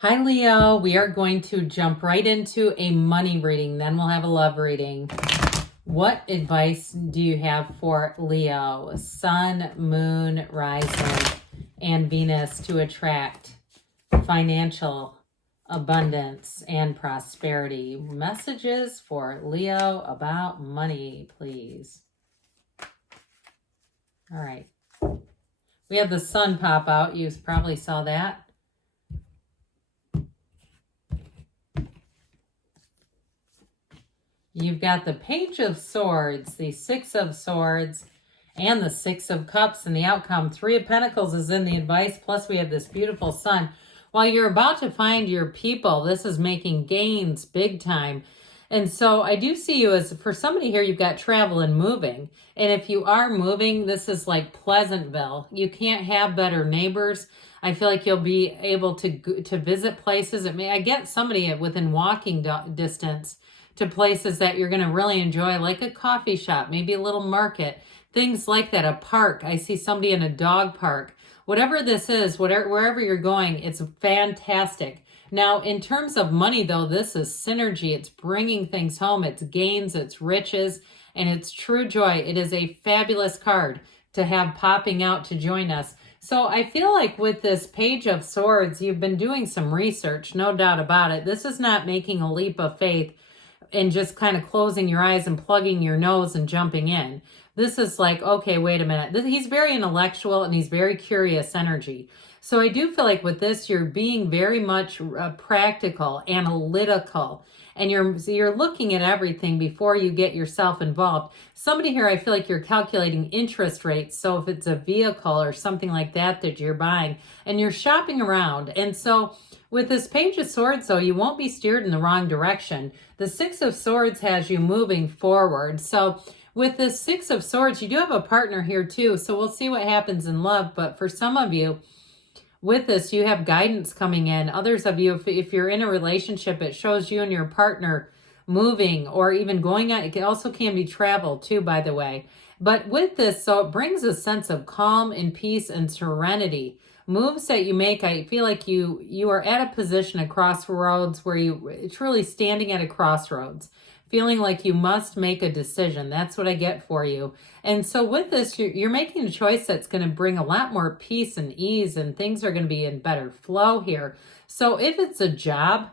Hi, Leo. We are going to jump right into a money reading. Then we'll have a love reading. What advice do you have for Leo? Sun, moon, rising, and Venus to attract financial abundance and prosperity. Messages for Leo about money, please. All right. We have the sun pop out. You probably saw that. You've got the Page of Swords, the Six of Swords, and the Six of Cups, and the outcome. Three of Pentacles is in the advice, plus we have this beautiful sun. While you're about to find your people, this is making gains big time. And so I do see you as, for somebody here, you've got travel and moving. And if you are moving, this is like Pleasantville. You can't have better neighbors. I feel like you'll be able to visit places. I get somebody within walking distance to places that you're going to really enjoy, like a coffee shop, maybe a little market, things like that, a park. I see somebody in a dog park. Whatever this is, wherever you're going, it's fantastic. Now, in terms of money, though, this is synergy. It's bringing things home. It's gains, it's riches, and it's true joy. It is a fabulous card to have popping out to join us. So I feel like with this Page of Swords, you've been doing some research, no doubt about it. This is not making a leap of faith and just kind of closing your eyes and plugging your nose and jumping in. This is like, okay, wait a minute. He's very intellectual and he's very curious energy. So I do feel like with this, you're being very much practical, analytical, and you're looking at everything before you get yourself involved. Somebody here, I feel like you're calculating interest rates. So if it's a vehicle or something like that that you're buying, and you're shopping around. And so with this Page of Swords, though, you won't be steered in the wrong direction. The Six of Swords has you moving forward. So with this Six of Swords, you do have a partner here too. So we'll see what happens in love. But for some of you, with this, you have guidance coming in. Others of you, if you're in a relationship, it shows you and your partner moving or even going out. It also can be travel too, by the way. But with this, so it brings a sense of calm and peace and serenity. Moves that you make, I feel like you are at a position, a crossroads, where it's really standing at a crossroads, feeling like you must make a decision. That's what I get for you. And so with this, you're making a choice that's going to bring a lot more peace and ease, and things are going to be in better flow here. So if it's a job,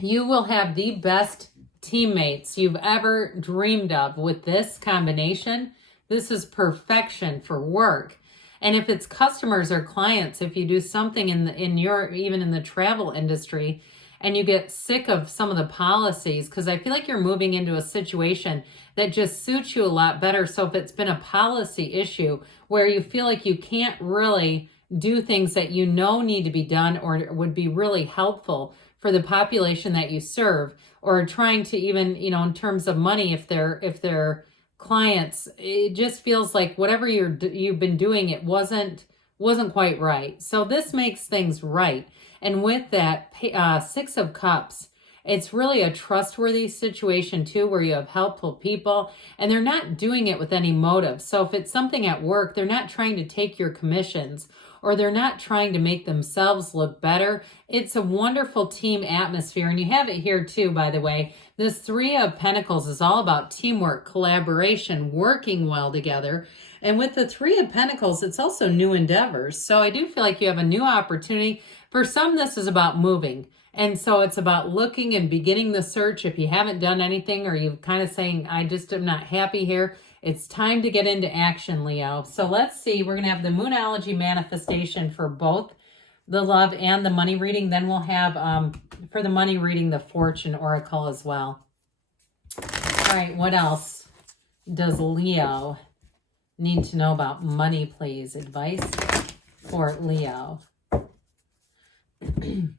you will have the best teammates you've ever dreamed of with this combination. This is perfection for work. And if it's customers or clients, if you do something even in the travel industry, and you get sick of some of the policies, because I feel like you're moving into a situation that just suits you a lot better. So if it's been a policy issue where you feel like you can't really do things that you know need to be done or would be really helpful for the population that you serve, or trying to even, in terms of money, if they're clients, it just feels like whatever you've been doing, it wasn't quite right. So this makes things right. And with that Six of Cups, it's really a trustworthy situation too, where you have helpful people and they're not doing it with any motive. So if it's something at work, they're not trying to take your commissions or they're not trying to make themselves look better. It's a wonderful team atmosphere. And you have it here too, by the way. This Three of Pentacles is all about teamwork, collaboration, working well together. And with the Three of Pentacles, it's also new endeavors. So I do feel like you have a new opportunity. For some, this is about moving. And so it's about looking and beginning the search. If you haven't done anything or you're kind of saying, I just am not happy here, it's time to get into action, Leo. So let's see. We're going to have the Moonology manifestation for both the love and the money reading. Then we'll have, for the money reading, the Fortune Oracle as well. All right, what else does Leo need to know about money, please? Advice for Leo.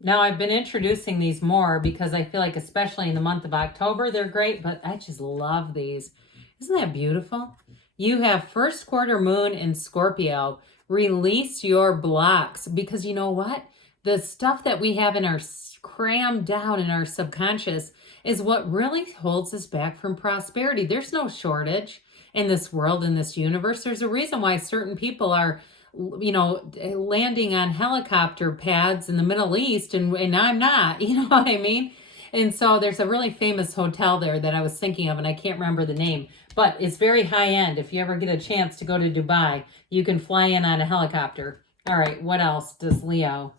Now, I've been introducing these more because I feel like, especially in the month of October, they're great, but I just love these. Isn't that beautiful? You have first quarter moon in Scorpio. Release your blocks, because you know what? The stuff that we have in our crammed down in our subconscious is what really holds us back from prosperity. There's no shortage in this world, in this universe. There's a reason why certain people are landing on helicopter pads in the Middle East, and I'm not, you know what I mean? And so there's a really famous hotel there that I was thinking of, and I can't remember the name, but it's very high end. If you ever get a chance to go to Dubai, you can fly in on a helicopter. All right, what else does Leo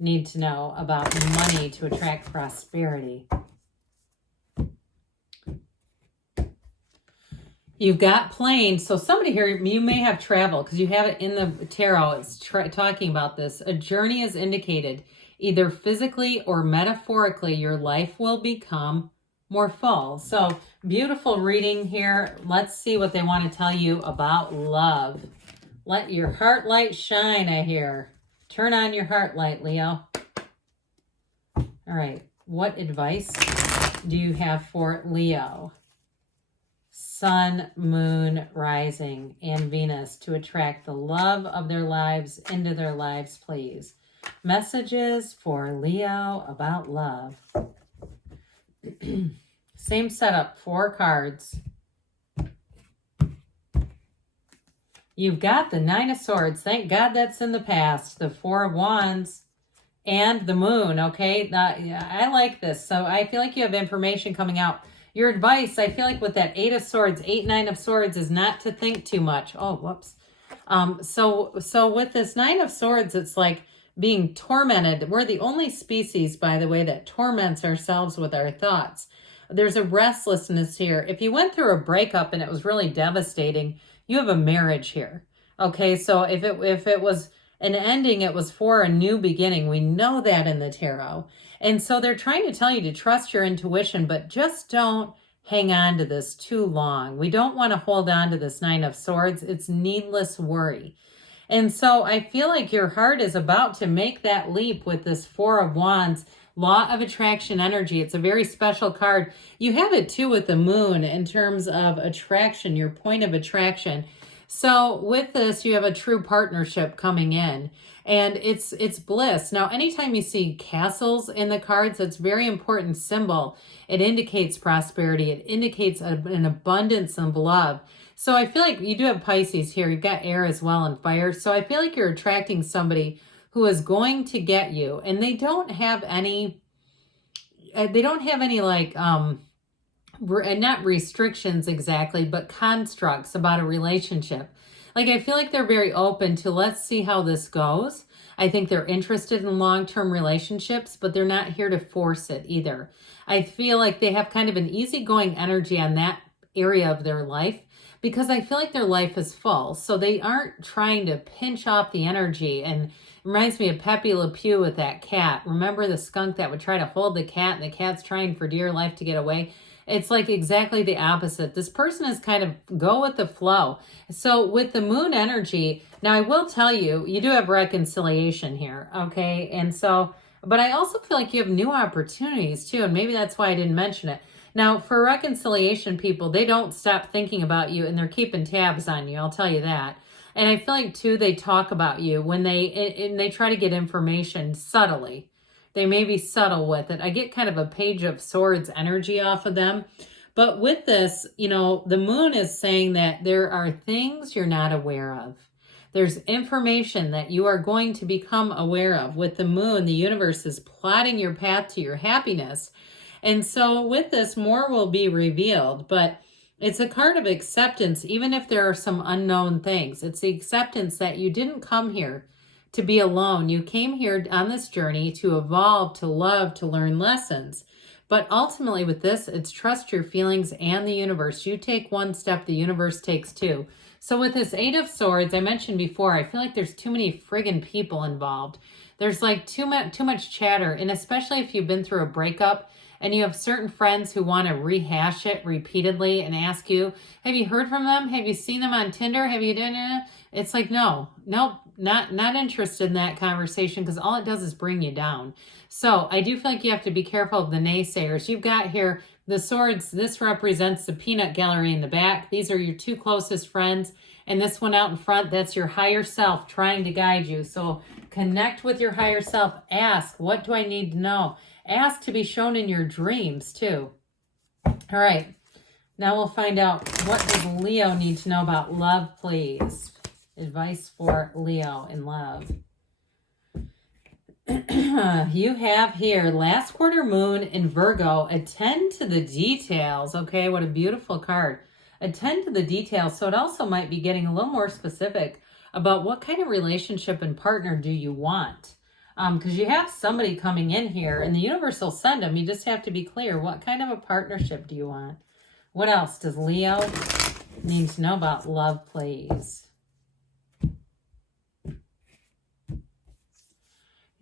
need to know about money to attract prosperity? You've got planes. So somebody here, you may have travel because you have it in the tarot. It's talking about this. A journey is indicated. Either physically or metaphorically, your life will become more full. So beautiful reading here. Let's see what they want to tell you about love. Let your heart light shine, I hear. Turn on your heart light, Leo. All right. What advice do you have for Leo? Sun, moon, rising, and Venus to attract the love of their lives into their lives, please. Messages for Leo about love. Same setup, 4 cards. You've got the 9 of Swords. Thank God that's in the past. The 4 of Wands and the moon, okay? I like this. So I feel like you have information coming out. Your advice, I feel like with that 8 of Swords, 8, 9 of Swords is not to think too much. Oh, whoops. So with this 9 of Swords, it's like being tormented. We're the only species, by the way, that torments ourselves with our thoughts. There's a restlessness here. If you went through a breakup and it was really devastating, you have a marriage here. Okay, so if it was an ending, it was for a new beginning. We know that in the tarot. And so they're trying to tell you to trust your intuition, but just don't hang on to this too long. We don't want to hold on to this 9 of Swords. It's needless worry. And so I feel like your heart is about to make that leap with this 4 of Wands, law of attraction energy. It's a very special card. You have it too with the moon in terms of attraction, your point of attraction. So with this, you have a true partnership coming in, and it's bliss. Now, anytime you see castles in the cards, it's a very important symbol. It indicates prosperity. It indicates an abundance of love. So I feel like you do have Pisces here. You've got air as well and fire. So I feel like you're attracting somebody who is going to get you, and they don't have any like, not restrictions exactly, but constructs about a relationship. Like, I feel like they're very open to, let's see how this goes. I think they're interested in long-term relationships, but they're not here to force it either. I feel like they have kind of an easygoing energy on that area of their life because I feel like their life is full. So they aren't trying to pinch off the energy. And it reminds me of Pepe Le Pew with that cat. Remember the skunk that would try to hold the cat and the cat's trying for dear life to get away? It's like exactly the opposite. This person is kind of go with the flow. So with the moon energy, now I will tell you, you do have reconciliation here, okay? And so, but I also feel like you have new opportunities too, and maybe that's why I didn't mention it. Now, for reconciliation people, they don't stop thinking about you, and they're keeping tabs on you, I'll tell you that. And I feel like too, they talk about you when they try to get information subtly. They may be subtle with it. I get kind of a Page of Swords energy off of them. But with this, the moon is saying that there are things you're not aware of. There's information that you are going to become aware of. With the moon, the universe is plotting your path to your happiness. And so with this, more will be revealed. But it's a card of acceptance, even if there are some unknown things. It's the acceptance that you didn't come here to be alone. You came here on this journey to evolve, to love, to learn lessons. But ultimately with this, it's trust your feelings and the universe. You take one step, the universe takes 2. So with this 8 of Swords, I mentioned before, I feel like there's too many friggin' people involved. There's like too much chatter. And especially if you've been through a breakup and you have certain friends who want to rehash it repeatedly and ask you, have you heard from them? Have you seen them on Tinder? Have you done it? It's like, nope, not interested in that conversation because all it does is bring you down. So I do feel like you have to be careful of the naysayers. You've got here the swords. This represents the peanut gallery in the back. These are your 2 closest friends. And this one out in front, that's your higher self trying to guide you. So connect with your higher self. Ask, what do I need to know? Ask to be shown in your dreams too. All right. Now we'll find out, what does Leo need to know about love, please? Advice for Leo in love. You have here last quarter moon in Virgo. Attend to the details. Okay, what a beautiful card. Attend to the details. So it also might be getting a little more specific about what kind of relationship and partner do you want. Because you have somebody coming in here and the universe will send them. You just have to be clear. What kind of a partnership do you want? What else does Leo need to know about love, please?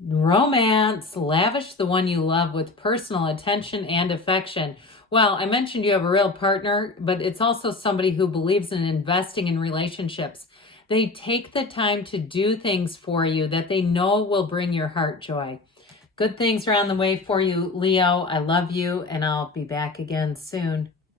Romance. Lavish the one you love with personal attention and affection. Well, I mentioned you have a real partner, but it's also somebody who believes in investing in relationships. They take the time to do things for you that they know will bring your heart joy. Good things are on the way for you, Leo. I love you, and I'll be back again soon.